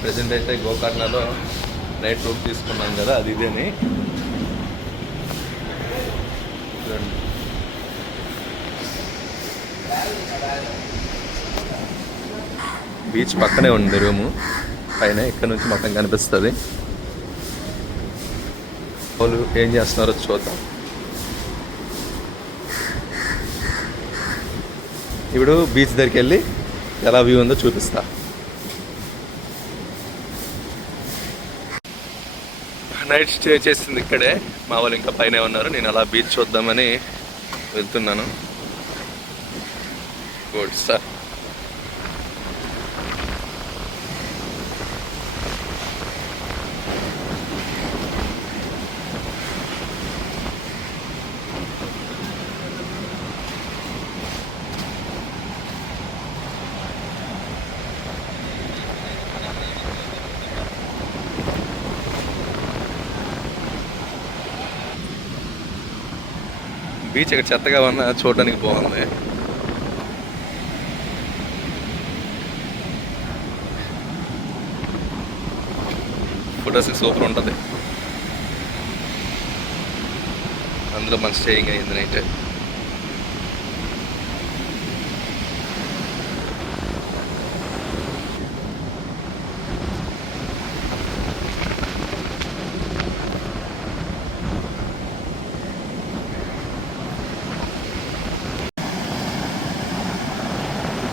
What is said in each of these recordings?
Present అయితే గోకర్ణలో night room తీసుకున్నాం కదా, అది ఇదేని చూడండి. బీచ్ పక్కనే ఉంది రూము పైన, ఇక్కడ నుంచి మొత్తం కనిపిస్తుంది. వాళ్ళు ఏం చేస్తున్నారో చూద్దాం. ఇప్పుడు బీచ్ దగ్గరికి వెళ్ళి ఎలా వ్యూ ఉందో చూపిస్తా. నైట్ స్టే చేసింది ఇక్కడే, మా వాళ్ళు ఇంకా పైన ఉన్నారు. నేను అలా బీచ్ చూద్దామని వెళ్తున్నాను. Good sir. బీచ్ ఇక్కడ చెత్తగా ఉన్నా చూడడానికి బాగుంది. ఫొటోస్కి సూపర్ ఉంటుంది. అందులో మన స్టేయింగ్ అయింది నైట్.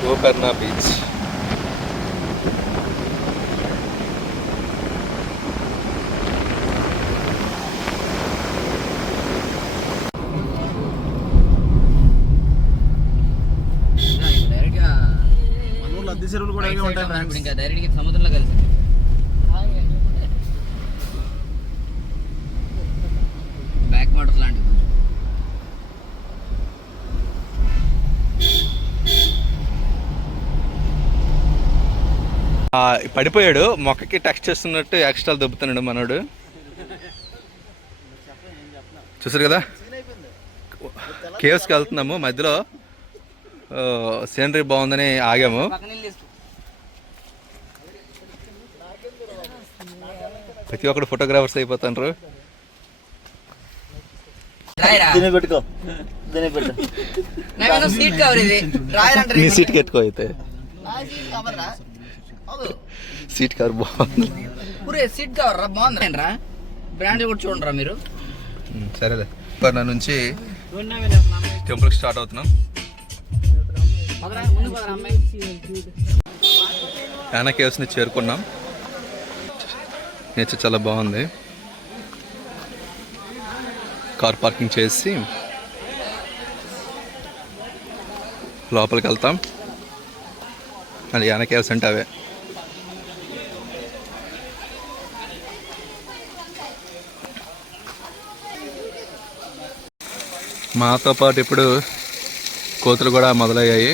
గోకర్ణ బీచ్. సముద్రంలో కలిసి బ్యాక్ వాటర్స్ లాంటివి. పడిపోయాడు, మొక్కకి టెక్స్ట్ చేస్తున్నట్టు ఎక్స్ట్రా దొబ్బుతున్నాడు మనోడు. చూసారు కదా, కేవ్స్కి వెళ్తున్నాము. మధ్యలో సీనరీ బాగుందని ఆగాము. ప్రతి ఒక్కరు ఫోటోగ్రాఫర్స్ అయిపోతారు. నీ సీట్ కట్టుకో అయితే. సీట్ కవర్ బాగుంది. సీట్ కవర్ బాగుందిరా, బ్రాండ్ కూడా చూడండి మీరు. సరేలే, నా నుంచి టెంపుల్కి స్టార్ట్ అవుతున్నాం. యానా కేవ్స్ని చేరుకున్నాం. నేచర్ చాలా బాగుంది. కార్ పార్కింగ్ చేసి లోపలికి వెళ్తాం. అది యానా కేవ్స్ అంటే అవే. మాతో పాటు ఇప్పుడు కోతులు కూడా మొదలయ్యాయి.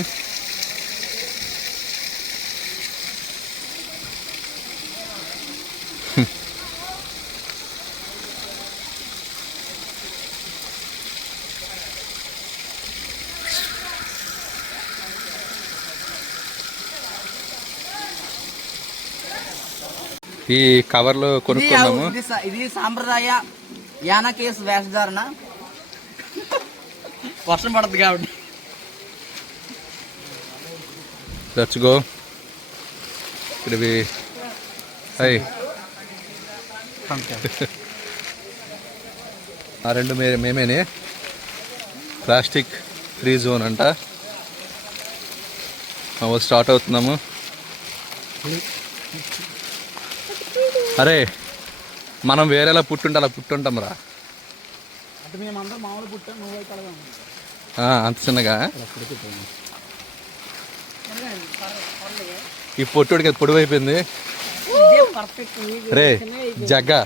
ఈ కవర్లు కొనుక్కున్నాము. ఇది సాంప్రదాయ యానా కేవ్స్ వేషధారణ. వర్షం పడుతుంది కాబట్టి. Let's go. ఇవి హై ఆ రెండు మేమేనే. ప్లాస్టిక్ ఫ్రీ జోన్ అంట. స్టార్ట్ అవుతున్నాము. అరే, మనం వేరేలా పుట్టుంటే అలా పుట్టుంటాం రా. అంత చిన్నగా ఈ పొట్టుడికి పొడుగు అయిపోయింది. రే జగ్గా,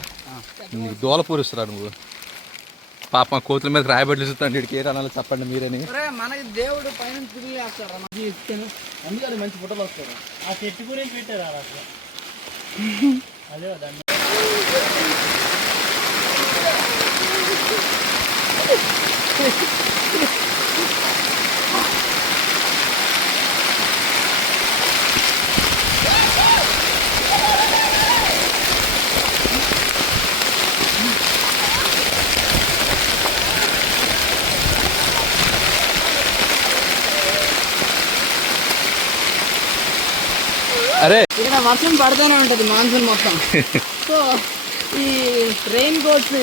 నీకు దోల పూరుస్తురా నువ్వు. పాప కోతుల మీద రాయబడి చూస్తాను. వీడికి ఏ అనాలో చెప్పండి మీరని. మనకి దేవుడు పైన అందుకని మంచి ఫోటోలు వస్తారు. ఆ చెట్టు గురించి పెట్టారు అదే దాన్ని. అరే ఇక్కడ వర్షం పడుతూనే ఉంటది మాన్సూన్ మొత్తం. సో ఈ రెయిన్ కోట్స్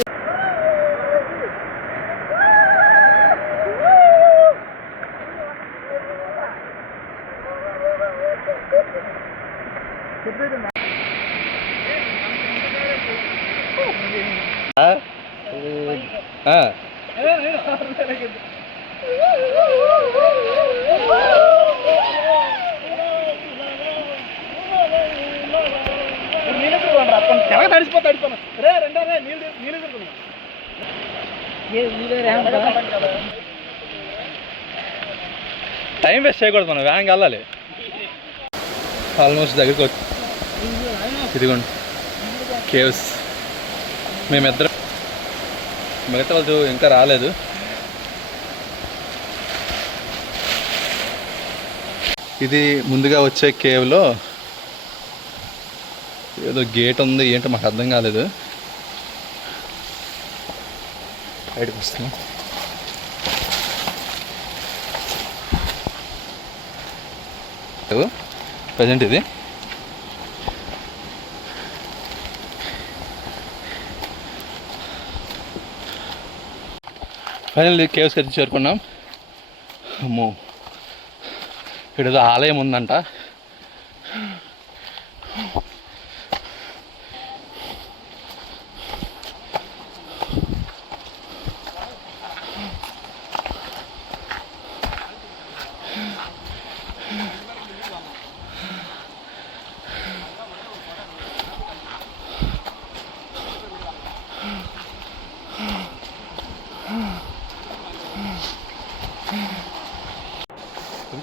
టైం వేస్ట్ చేయకూడదు, మనం వ్యాంగ్ వెళ్ళాలి. ఆల్మోస్ట్ దగ్గరికి వచ్చి ఇదిగోండి కేవ్స్. మేమిద్దరం, మిగతా వాళ్ళు ఇంకా రాలేదు. ఇది ముందుగా వచ్చే కేవ్లో ఏదో గేట్ ఉంది, ఏంటో మాకు అర్థం కాలేదు. బయటకు వస్తున్నాం. ప్రజెంట్ ఇది ఫైనల్ కేవ్స్కి వచ్చి చేరుకున్నాం. అమ్మో, ఇక్కడ ఏదో ఆలయం ఉందంట.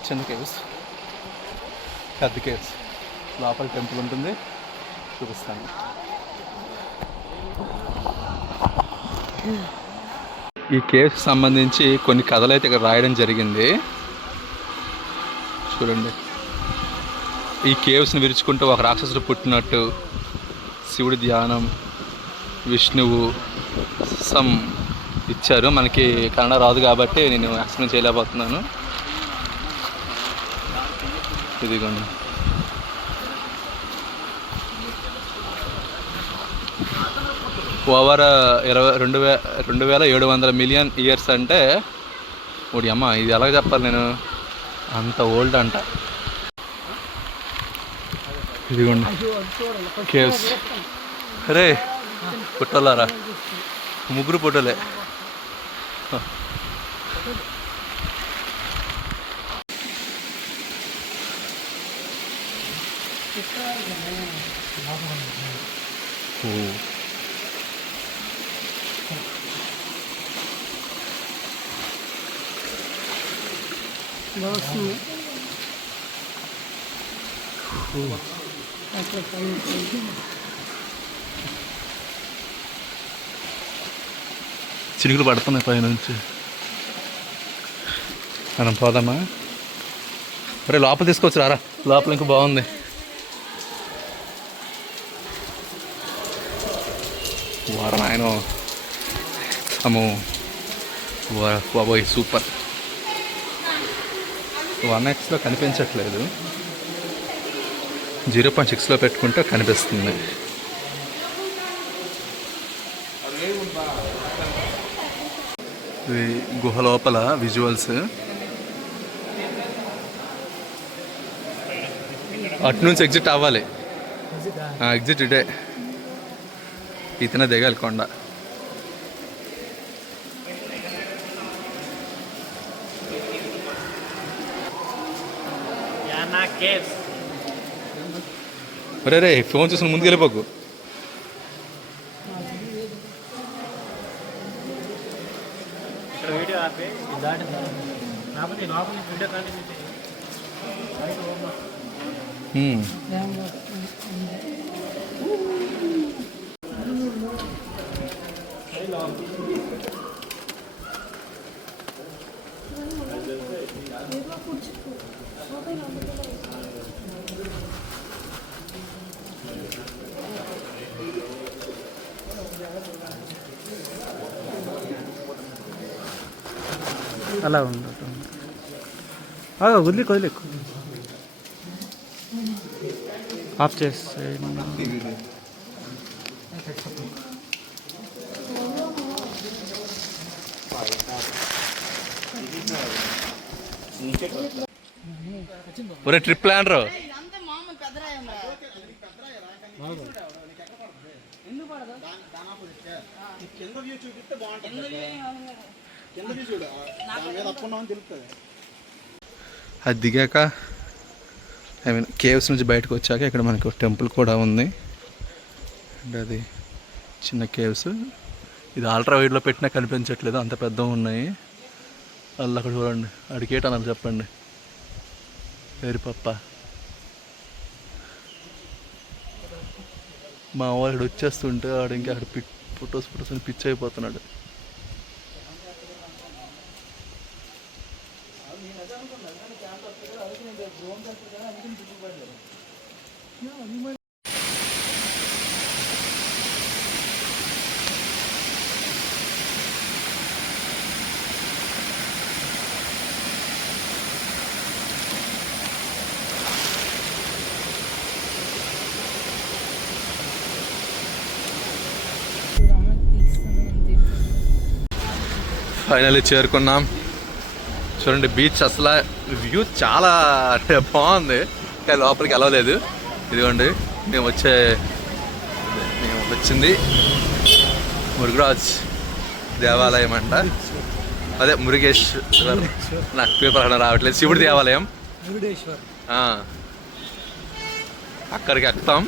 చిన్న కేవ్స్, పెద్ద కేవ్స్, లోపల టెంపుల్ ఉంటుంది, చూపిస్తాను. ఈ కేవ్స్కి సంబంధించి కొన్ని కథలు అయితే ఇక్కడ రాయడం జరిగింది. చూడండి, ఈ కేవ్స్ని విరుచుకుంటూ ఒక రాక్షసుడు పుట్టినట్టు, శివుడి ధ్యానం, విష్ణువు సమ్ ఇచ్చారు. మనకి కన్నడ రాదు కాబట్టి నేను ఎక్స్ప్లెయిన్ చేయలేకపోతున్నాను. ఇదిగోండి, ఓవర్ 2,700 మిలియన్ ఇయర్స్ అంటే ఓడి అమ్మ, ఇది ఎలా చెప్పాలి నేను, అంత ఓల్డ్ అంట. ఇదిగోండి కేవ్స్. అరే పుట్టలారా, ముగ్గురు పుట్టలే. చినుకులు పడుతున్నాయి పైనుంచి. మనం పోదామా? అరే లోపల తీసుకోవచ్చు రారా, లోపల ఇంకా బాగుంది. వారం ఆయన అమ్మో, బాబోయ్ సూపర్. 1xలో కనిపించట్లేదు, 0.6లో పెట్టుకుంటే కనిపిస్తుంది. ఇది గుహ లోపల విజువల్స్. అటు నుంచి ఎగ్జిట్ అవ్వాలి. ఎగ్జిట్ ఇటే, ఇతనే దిగాలి కొండ. రే రే, ఫోన్ చూసిన ముందుకు వెళ్ళిపోకు. అలా ఉండదు, వదిలేకు. ఆఫ్ చేస్తే ఒరే ట్రిప్ ప్లాన్ రో అది దిగాక ఐ మీన్ కేవ్స్ నుంచి బయటకు వచ్చాక ఇక్కడ మనకు టెంపుల్ కూడా ఉంది అండ్ అది చిన్న కేవ్స్. ఇది అల్ట్రా వైడ్లో పెట్టినా కనిపించట్లేదు, అంత పెద్దవి ఉన్నాయి. వాళ్ళు అక్కడ చూడండి, అడిగేటన్నారు చెప్పండి వేరు పప్ప. మా వాడు వచ్చేస్తుంటే వాడు ఇంకా అక్కడ ఫొటోస్ అని పిచ్చి అయిపోతున్నాడు. ఫైనల్లీ చేరుకున్నాం. చూడండి బీచ్ అసలు వ్యూ చాలా అంటే బాగుంది, కానీ లోపలికి వెళ్ళలేదు. ఇదిగోండి మేము వచ్చింది మురుగరాజ్ దేవాలయం అంట, అదే మురుగేశ్వర్, నాకు పేపర్ రావట్లేదు, శివుడి దేవాలయం. అక్కడికి ఎక్కుతాం.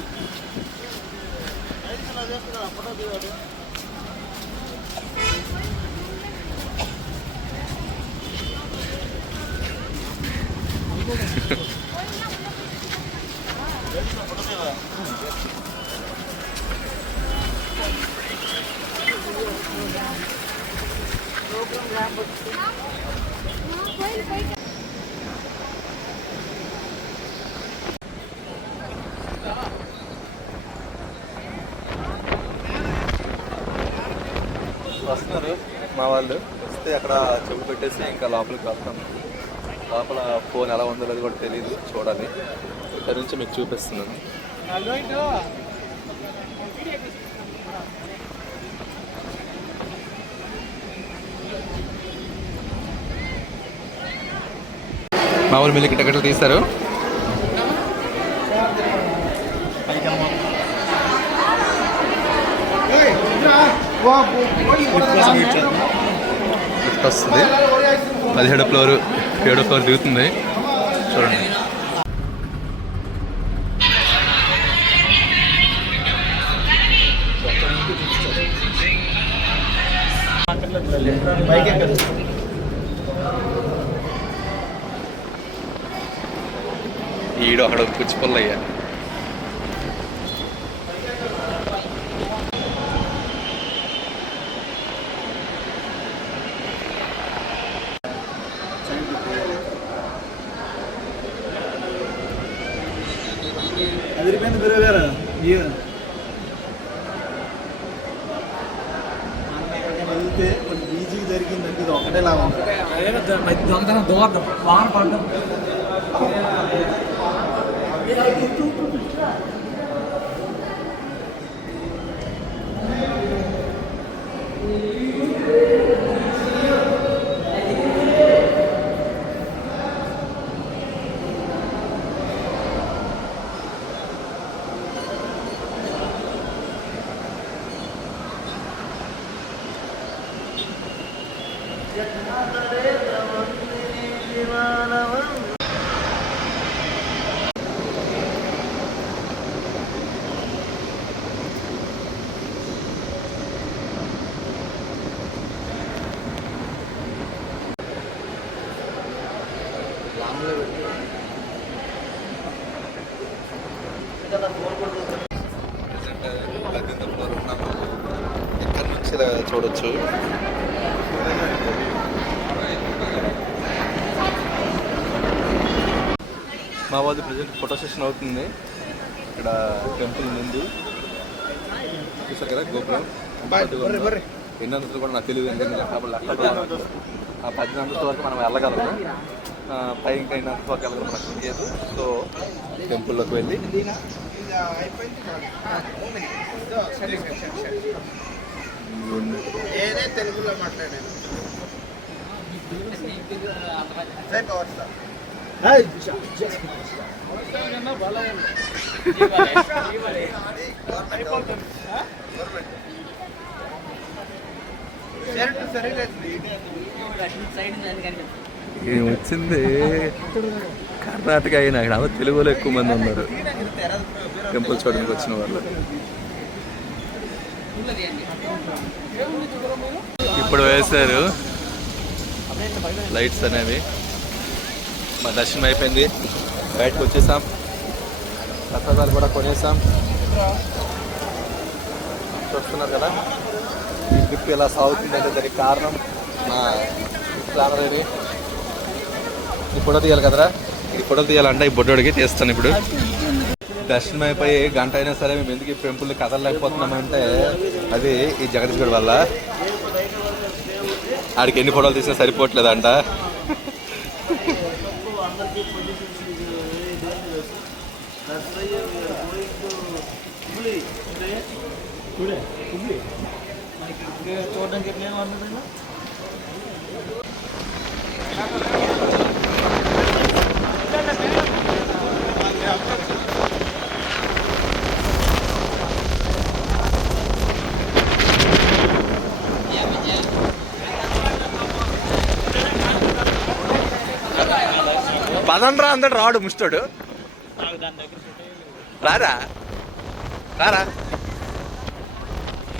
వస్తున్నారు మా వాళ్ళు, వస్తే అక్కడ చెప్పు పెట్టేసి ఇంకా లోపలికి వెళ్తాం. లోపల ఫోన్ ఎలా ఉందో అది కూడా తెలియదు, చూడాలి. ఇక్కడ నుంచి మీకు చూపిస్తున్నాను. మా వాళ్ళు మీకు టికెట్లు తీస్తారు. వస్తుంది 17వ ఫ్లోర్ 7వ ఫ్లోర్ దిగుతుంది చూడండి. ఈడు అక్కడ పుచ్చిపల్లయ్యా. వెళ్తే కొంచెం ఈజీగా జరిగిందంటే ఇది ఒకటే లాగా ఇక్కడ నుంచి ఇలా చూడొచ్చు. మా వాళ్ళు ప్రజెంట్ ఫోటో సెషన్ అవుతుంది ఇక్కడ టెంపుల్ ముందు. చూసారు కదా గోపురం ఎన్ని అంతస్తులు కూడా నాకు తెలియదు, ఎందుకంటే ఆ 10 అంతస్తుల వరకు మనం వెళ్ళగలము, పై ఇంకా ఎన్ని అంతస్తు వరకు వెళ్ళగలము నాకు తెలియదు. సో టెంపుల్లోకి వెళ్ళి ఏదే తెలుగులో మాట్లాడాను ఏం వచ్చింది కర్ణాటక అయినా అక్కడ తెలుగులో ఎక్కువ మంది ఉన్నారు టెంపుల్ చూడడానికి వచ్చిన వాళ్ళు. ఇప్పుడు వేశారు లైట్స్ అనేవి. మా దర్శనం అయిపోయింది, బయటకు వచ్చేసాం, ప్రసాదాలు కూడా కొనేసాం. చూస్తున్నారు కదా ఈ ట్రిప్ ఎలా సాగుతుందంటే దానికి కారణం మా ప్లానర్ అని. ఈ ఫోటో తీయాలి కదరా, ఈ ఫోటో తీయాలంటే ఈ బొడ్డోడికి తీస్తాను. ఇప్పుడు దర్శనం అయిపోయి గంట అయినా సరే మేము ఎందుకు ఈ టెంపుల్ని కదలలేకపోతున్నామంటే అది ఈ జగదీశ్వరుడు వల్ల. ఆడికి ఎన్ని ఫోటోలు తీసినా సరిపోవట్లేదంట. చూడడానికి పదండ్రా అందరు రాడు ముస్తాడు రారా రారా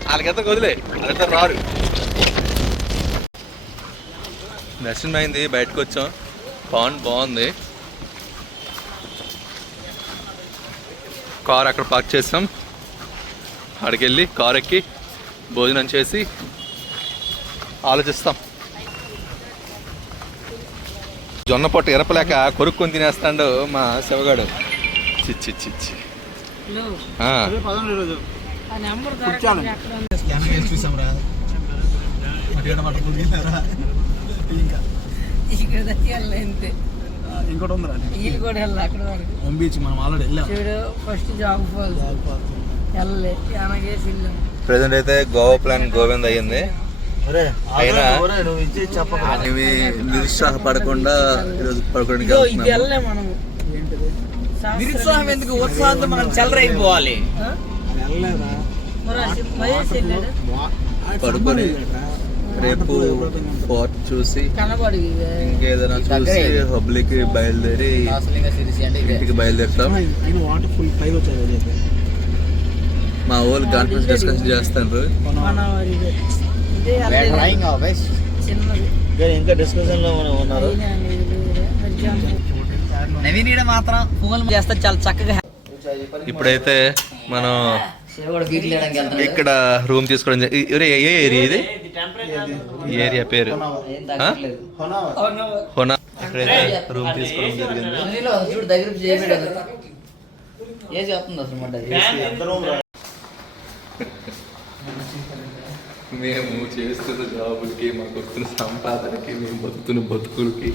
వాళ్ళకెంత వదిలే వాళ్ళంతా రారు. దర్శనం అయింది, బయటకు వచ్చాం. బాగుంది. కార్ అక్కడ పార్క్ చేసాం. అక్కడికి వెళ్ళి కార్ ఎక్కి భోజనం చేసి ఆలోచిస్తాం. జొన్న పొట్టు ఎరపలేక కొరుక్కొని తినేస్తాడు మా శివగాడు. చిచ్చి ఇంకోటి ఉందా బీచ్ మనం ఆల్రెడీ వెళ్ళాం. ప్రెసెంట్ అయితే గోవా ప్లాన్ గోవింద్ అయ్యింది. అయినా ఇవి నిరుత్సాహపడకుండా ఈరోజు పడుకోవడానికి నిరుత్సాహం ఎందుకు, ఉత్సాహంతో మనం చెలరైపోవాలి. పడుకొని రేపు ఫోర్ట్ చూసి ఇంకేదైనా చూసి హబ్లీకి బయలుదేరి ఇంటికి బయలుదేరుతాం. మా వాళ్ళు కాన్ఫరెన్స్ డిస్కషన్ చేస్తారు. ఇంకా డిస్కషన్ లో ఉన్నారు. నవీన్ మాత్రం ఫోన్ చేస్తే చాలా చక్కగా. ఇప్పుడైతే మనం ఇక్కడ రూమ్ తీసుకోవడం. ఏ ఏరియా ఇది? ఈ ఏరియా పేరు హోనా. ఇక్కడైతే రూమ్ తీసుకోవడం జరిగింది. మేము చేస్తున్న జాబులకి, మాకు వస్తున్న సంపాదనకి, మేము బతుకుతున్న బతుకులకి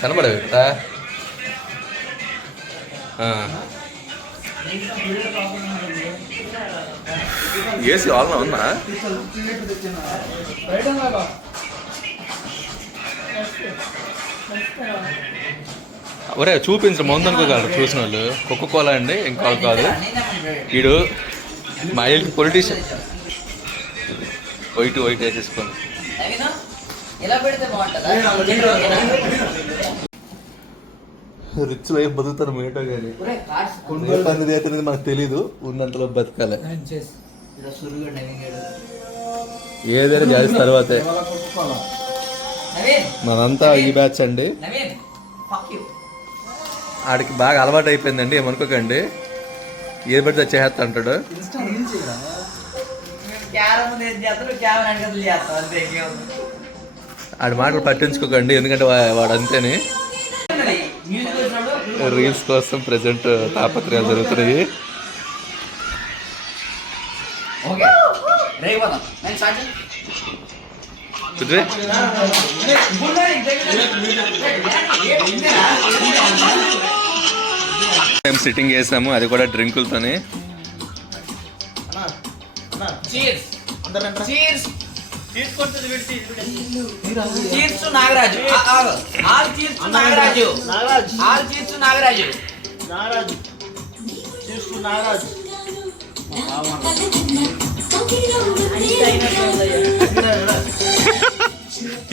కనబడదా? ఏసీ వాళ్ళ ఉందా? ఒరే చూపించు, ముందు అనుకోగలరు చూసిన వాళ్ళు. కోకోకోలా అండి, ఇంకా కాదు. వీడు మా ఇల్లు పొలిటీషియన్. వైట్ వేసేసుకోండి. రిచ్ లైఫ్ బతుకుతాను మేటో కానీ పని అయితే మనకు తెలీదు. ఉన్నంతలో బతకాలి. ఏదైనా చేసిన తర్వాతే. మనంతా ఈ బ్యాచ్ అండి. ఆడికి బాగా అలవాటు అయిపోయిందండి, ఏమనుకోకండి. ఏది పడితే చేస్తా అంటాడు. ఆడి మాటలు పట్టించుకోకండి, ఎందుకంటే వాడు అంతేని. రీల్స్ కోసం ప్రెసెంట్ తాపత్రయాలు జరుగుతున్నాయి. పృథ్వీ మేము సిట్టింగ్ చేసాము, అది కూడా డ్రింకులతోని. నాగరాజు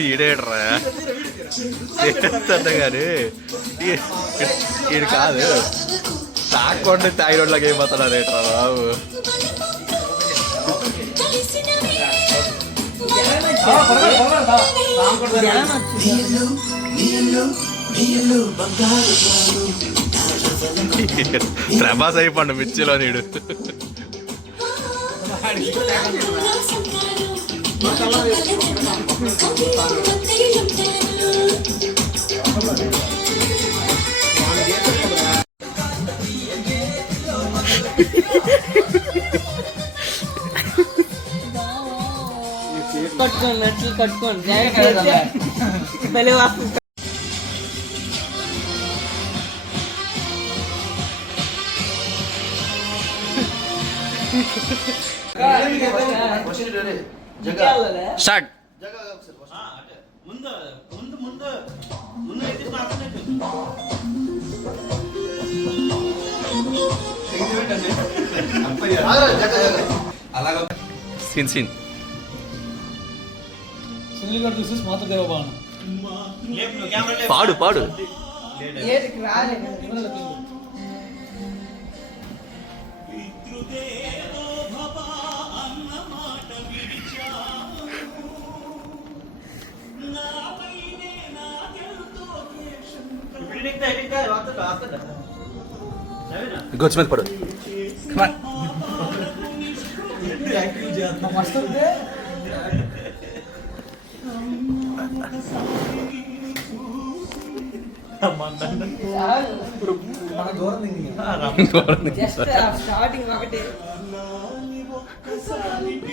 ఈడేడ్రా చేస్తా కానీ ఈడు కాదు, తాకుండా తాగినోళ్ళకి అయిపోతున్నారు రేట్రా బాబు. ప్రభాస్ అయిపోండు మిర్చిలో నీడు. కట్టుకోండి, నట్లు కట్టుకోండి. భలే వాసన. స్టార్ట్. సీన్ సీన్ పాడు పాడు. గొచ్చు మీద పడు.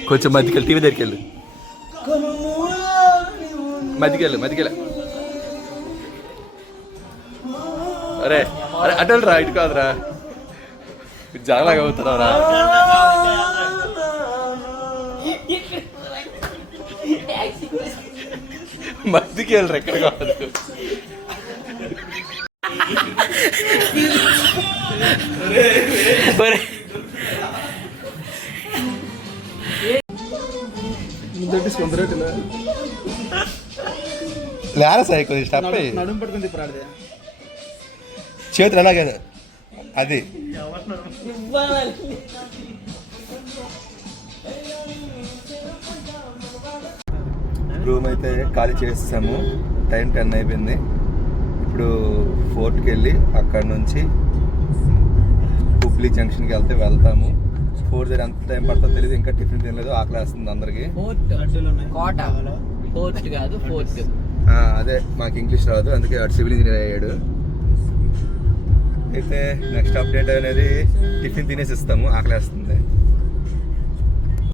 కొంచెం మధ్యకెళ్ళి, టీవీ దగ్గరికి వెళ్ళు. మధ్యకెళ్ళ. అరే అరే అటు రా, ఇటు కాదురా, జాగ్లాగా అవుతున్నావు రా. మధ్యకి వెళ్ళరు, ఎక్కడ కాదు. లేరా సాయి కొంచెం స్టప్ నడుము పడుతుంది ఇప్పుడు ఆడితే. చేతులు అలాగే అది. రూమ్ అయితే ఖాళీ చేసేసాము. టైం 10 అయిపోయింది. ఇప్పుడు ఫోర్ట్కి వెళ్ళి అక్కడ నుంచి హుబ్లీ జంక్షన్కి వెళ్తాము. 4 దగ్గర ఎంత టైం పడుతుందో తెలియదు. ఇంకా టిఫిన్ తినలేదు, ఆకలి వేస్తుంది అందరికి. అదే మాకు ఇంగ్లీష్ రాదు, అందుకే వాడు సివిల్ ఇంజనీర్ అయ్యాడు. అయితే నెక్స్ట్ అప్డేట్ అనేది టిఫిన్ తినేసి ఇస్తాము, ఆకలి వేస్తుంది.